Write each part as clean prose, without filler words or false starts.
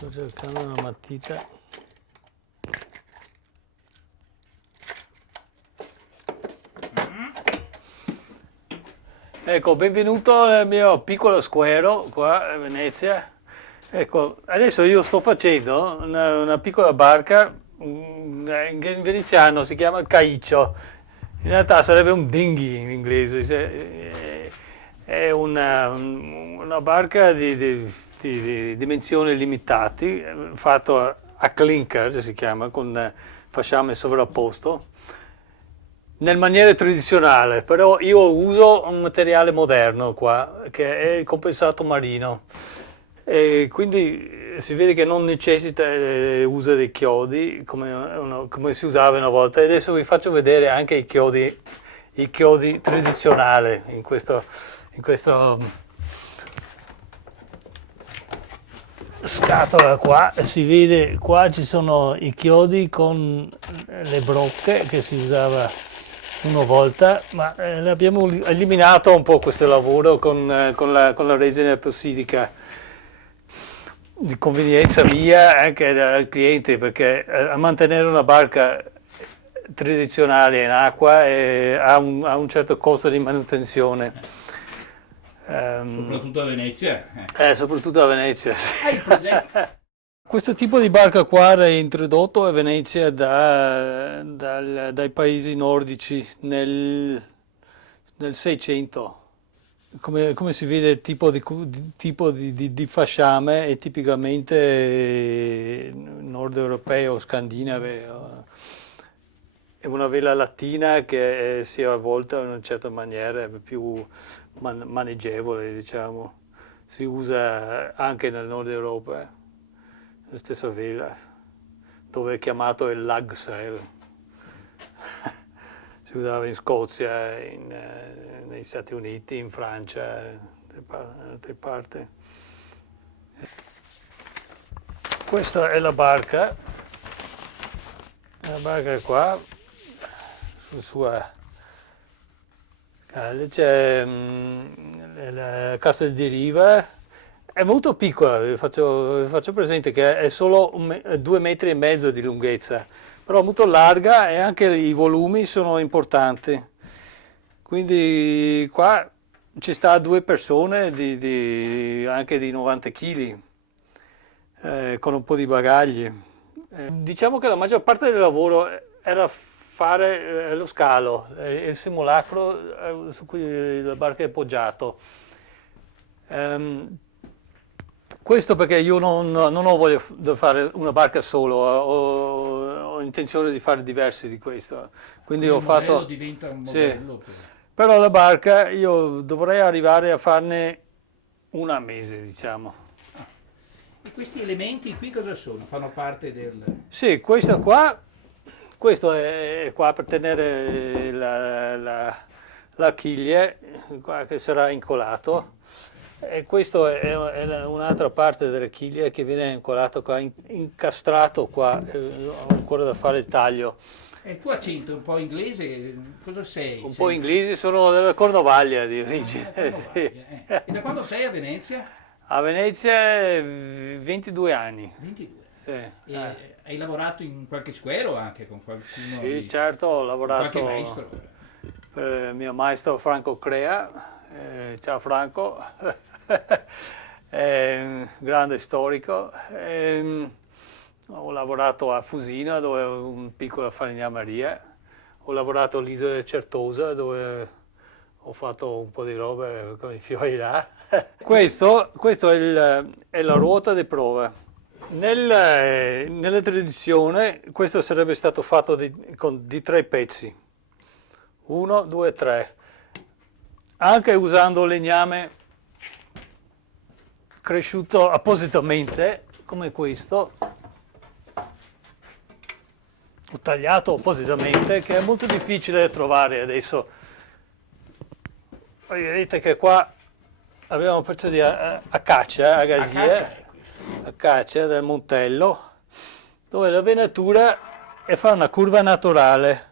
Sto cercando una matita. Ecco, benvenuto nel mio piccolo squero qua a Venezia. Ecco, adesso io sto facendo una piccola barca che in veneziano si chiama caiccio. In realtà sarebbe un dinghy in inglese. È una barca di dimensioni limitati, fatto a clinker, si chiama, con fasciame sovrapposto. Nel maniera tradizionale, però io uso un materiale moderno qua, che è il compensato marino. E quindi si vede che non necessita l'uso dei chiodi come si usava una volta. E adesso vi faccio vedere anche i chiodi tradizionali in questo scatola qua. Si vede qua ci sono i chiodi con le brocche che si usava una volta, ma abbiamo eliminato un po' questo lavoro con la resina epossidica, di convenienza mia anche al cliente, perché a mantenere una barca tradizionale in acqua ha un certo costo di manutenzione. Soprattutto a Venezia. Soprattutto a Venezia, sì. Hai il progetto? Questo tipo di barca qua è introdotto a Venezia dai paesi nordici nel 600. Come si vede, il tipo di fasciame è tipicamente nord europeo, scandinave. È una vela latina che si è avvolta in una certa maniera, è più maneggevole, diciamo. Si usa anche nel nord Europa. La stessa vela, dove è chiamato il lag sail. Si usava in Scozia, negli Stati Uniti, in Francia, da altre parti. Questa è la barca è qua, c'è la cassa di deriva. È molto piccola, vi faccio presente che è solo 2,5 metri di lunghezza, però molto larga e anche i volumi sono importanti. Quindi qua ci sta 2 persone anche di 90 kg, con un po' di bagagli. Diciamo che la maggior parte del lavoro era fare lo scalo, il simulacro su cui la barca è poggiato. Questo perché io non ho voglia di fare una barca solo, ho intenzione di fare diversi di questo. Quindi ho fatto. Il modello diventa un modello. Sì. Però la barca io dovrei arrivare a farne una a mese, diciamo. E questi elementi qui cosa sono? Fanno parte del... Sì, questo è qua per tenere la chiglia qua che sarà incolato. E questo è un'altra parte della chiglia che viene incolata qua, incastrato qua, ho ancora da fare il taglio. E il tuo accento è un po' inglese, cosa sei? Un po' inglese, sono della Cornovaglia di origine. Cornovaglia, Sì. E da quando sei a Venezia? A Venezia 22 anni. 22. Sì. E hai lavorato in qualche squero anche con qualcuno? Sì, certo, ho lavorato qualche maestro? per il mio maestro Franco Crea. Ciao Franco. È un grande storico. Ho lavorato a Fusina, dove ho una piccola falegnameria. Ho lavorato all'isola di Certosa, dove ho fatto un po' di roba con i fiori là. Questo è la ruota di prova. Nella tradizione questo sarebbe stato fatto di 3 pezzi. 1, 2, 3. Anche usando legname cresciuto appositamente, come questo, ho tagliato appositamente, che è molto difficile da trovare adesso. Poi vedete che qua abbiamo un pezzo di acacia, acacia del Montello, dove la venatura fa una curva naturale.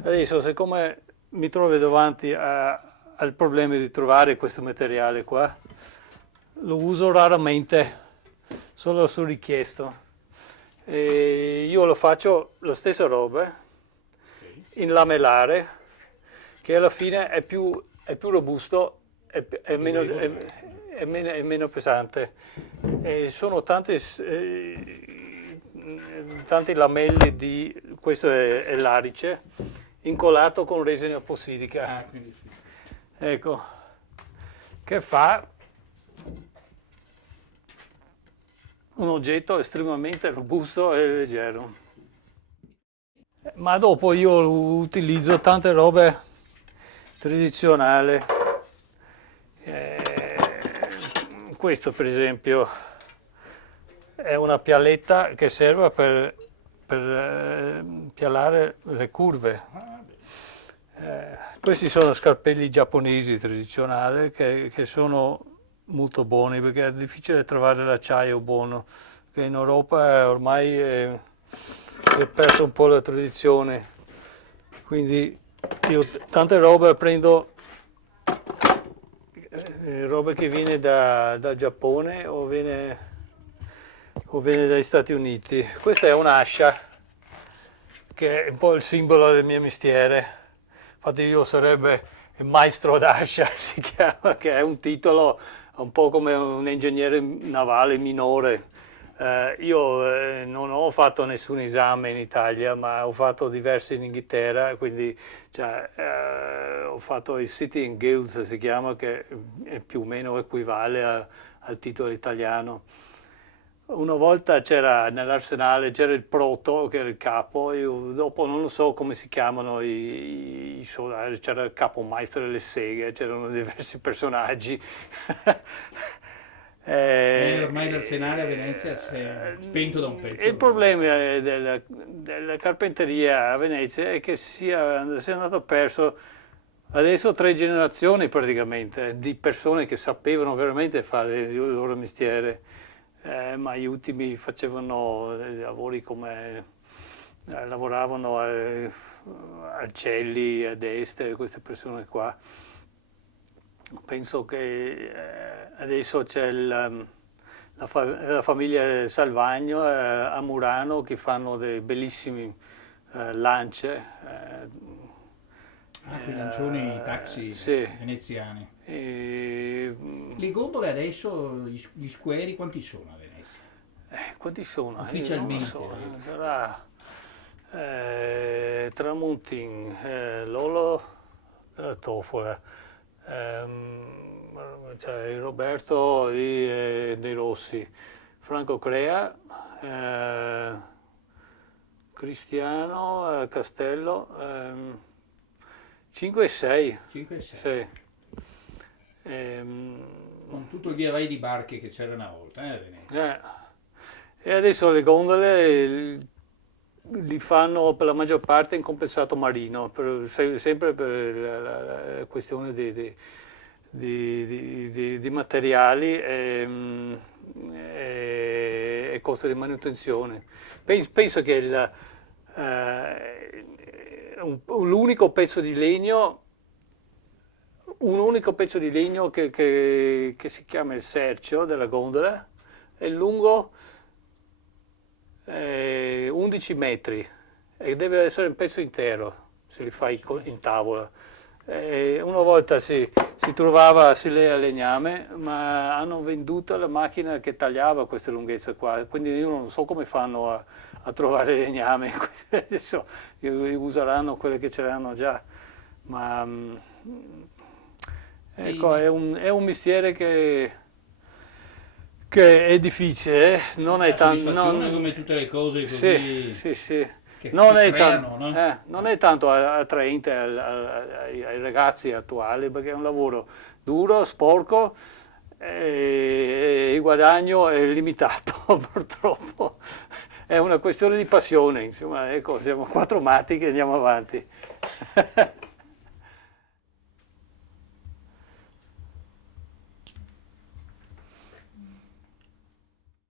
Adesso, siccome mi trovo davanti al problema di trovare questo materiale qua, lo uso raramente, solo su richiesto. E io lo faccio la stessa roba Sì. in lamellare, che alla fine è più robusto, è meno, è meno pesante. E sono tanti lamelli questo è l'arice, incollato con resina epossidica. Ah, quindi sì. Ecco, che fa un oggetto estremamente robusto e leggero. Ma dopo io utilizzo tante robe tradizionali. Questo per esempio è una pialetta che serve per piallare le curve. Ah, bene. Questi sono scarpelli giapponesi tradizionali che sono molto buoni perché è difficile trovare l'acciaio buono, che in Europa ormai si è perso un po' la tradizione. Quindi io tante robe prendo, roba che viene dal Giappone o viene dagli Stati Uniti. Questa è un'ascia che è un po' il simbolo del mio mestiere. Infatti io sarebbe il maestro d'ascia, si chiama, che è un titolo un po' come un ingegnere navale minore. Io non ho fatto nessun esame in Italia, ma ho fatto diversi in Inghilterra, quindi ho fatto il Sitting Guilds, si chiama, che è più o meno equivale al titolo italiano. Una volta nell'arsenale c'era il proto, che era il capo, io dopo non lo so come si chiamano i soldati, c'era il capomaestro delle seghe, c'erano diversi personaggi. Ormai l'arsenale a Venezia si è spento da un pezzo. Il problema della carpenteria a Venezia è che sia andato perso adesso 3 generazioni praticamente di persone che sapevano veramente fare il loro mestiere. Ma gli ultimi facevano dei lavori come lavoravano al Celli, ad Est, queste persone qua. Penso che adesso c'è la famiglia Salvagno a Murano che fanno dei bellissimi lance. Quei lancioni taxi sì. veneziani. E, Le gondole adesso, gli squari, quanti sono a Venezia? quanti sono? Ufficialmente. Io non lo so. Sarà Tramontin, Lolo della Tofola, c'è Roberto dei Rossi, Franco Crea, Cristiano Castello, 5 e 6. 5 e 6. Sì. Con tutto il via vai di barche che c'era una volta, a Venezia. E adesso le gondole li fanno per la maggior parte in compensato marino, sempre per la questione di materiali e costo di manutenzione. Penso che l'unico pezzo di legno, un unico pezzo di legno che si chiama il cerchio della gondola è lungo 11 metri e deve essere un pezzo intero se li fai in tavola. Una volta si trovava a legname, ma hanno venduto la macchina che tagliava queste lunghezze qua, quindi io non so come fanno a trovare legname. Adesso useranno quelle che ce l'hanno già, ma ecco, è un mestiere che è difficile, non è tanto. Come tutte le cose così. Sì. Che Non creano, no? non è tanto attraente ai ragazzi attuali perché è un lavoro duro, sporco e il guadagno è limitato purtroppo. È una questione di passione, insomma, ecco, siamo 4 matti che andiamo avanti.